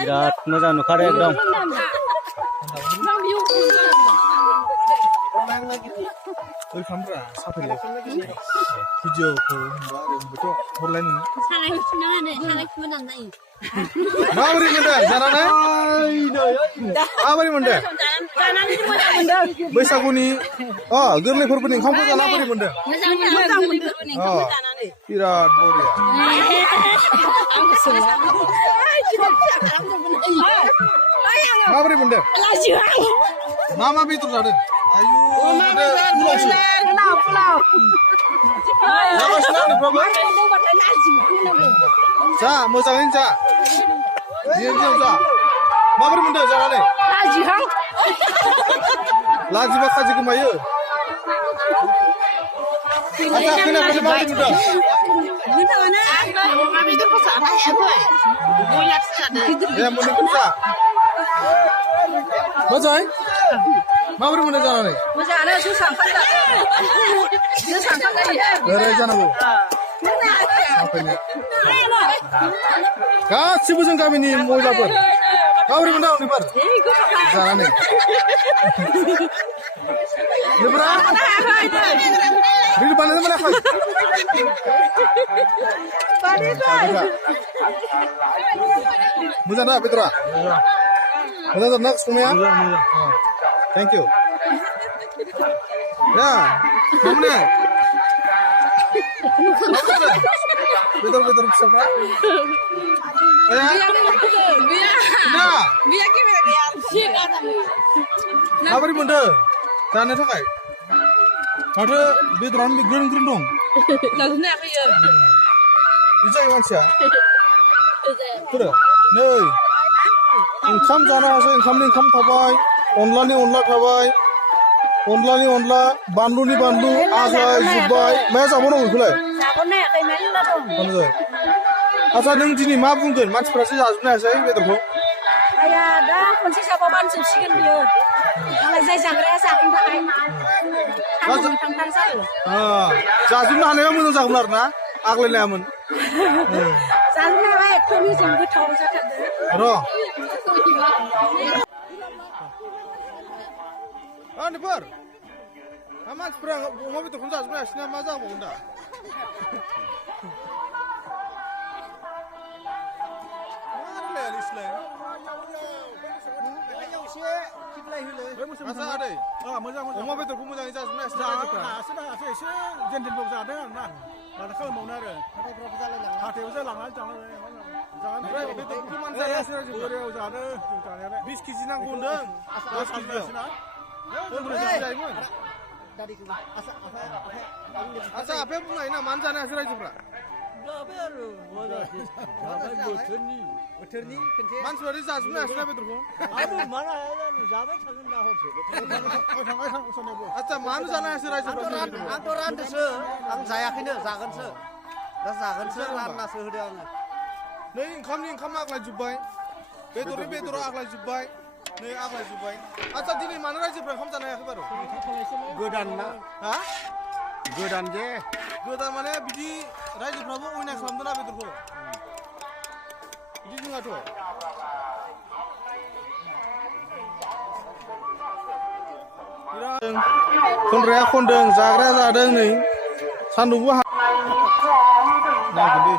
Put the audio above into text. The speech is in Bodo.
Birat moja nukhare ekdom. Welcome ra sapai video ko betul horlain ni. Mabri mende janane. Mabri mende. Baisaguni gerle forbani khamko jana bari mende. Birat boria. Mabri mende. Mama bitur jade. Ayu mende pulau sih. Nama senang nih bro. Sa, mau sangain sa. Diam sa. Mabri mende janane. Laji bak kaji kumayu. Asa kena pada mabri mende. Ya mende kusa. Macam? Mabri mende janane. Beres janaku. Apanya? Kasih bukan kami ni mau lapor. Mabri mende ni par. Janane. Lebra? Bili panen mana kau? Mudah tak Petra? Mudah tak nak semua? Thank you. Ya, mana? Betul siapa? Ya. Nah. Mabri mende. Jangan sakai. Ada betulan green dong. Lagunya apa ya? Bisa yang mana? Tuh, nih. Income jana hasil income thabai. Online thabai. Online bandu ni bandu. Asal zubai. Mana sabun orang kulai? Sabunnya kayak mana dong? Mana tu? Asal neng sini mabungkan. Macam persis asal saya betul kok. Ayah dah, kunci sababan subsidian dia. Kalau saya jangan sakin tak air mal. Tang saya. Jasum nak ni mana jasum nak? Akhlak ni aman. Jangan air kami jangan tahu sahaja. Ro. Ni par. Aman perang, mau betul kunci jasum ni asal macam apa benda? Mana le Islam? Asa ada? Moja. Mau betul kunci jasum ni asal Sudah, apa? sudah, jenjang bok ada nah. Ada kalau mau nara. Hati usah langan jangan. Jangan. Betul kunci saya asal aja. Boleh usah ada. Jangan. 20 kg nang kundang. Asal asal. Kundang saya imun. Asa apa pun ini mana jana asal aja pula. Mansur ini jasum ni asal betul kok. Acha mana jana asal aja pula. Antoran desa, ang saya kini zagan se, dah zagan se lan nasi hudang. Nih income aklai jubai. Betul aklai jubai. Nih aklai jubai. Acha dini mana aja pula kamu jana ya baru. Godan na, Hah? godan je. Goda mana biji raja prabu uinak sambil na betul kok. Biji nggak tuh. Kondeng, zagra zadeng nih. Sandung gua. Nah gede.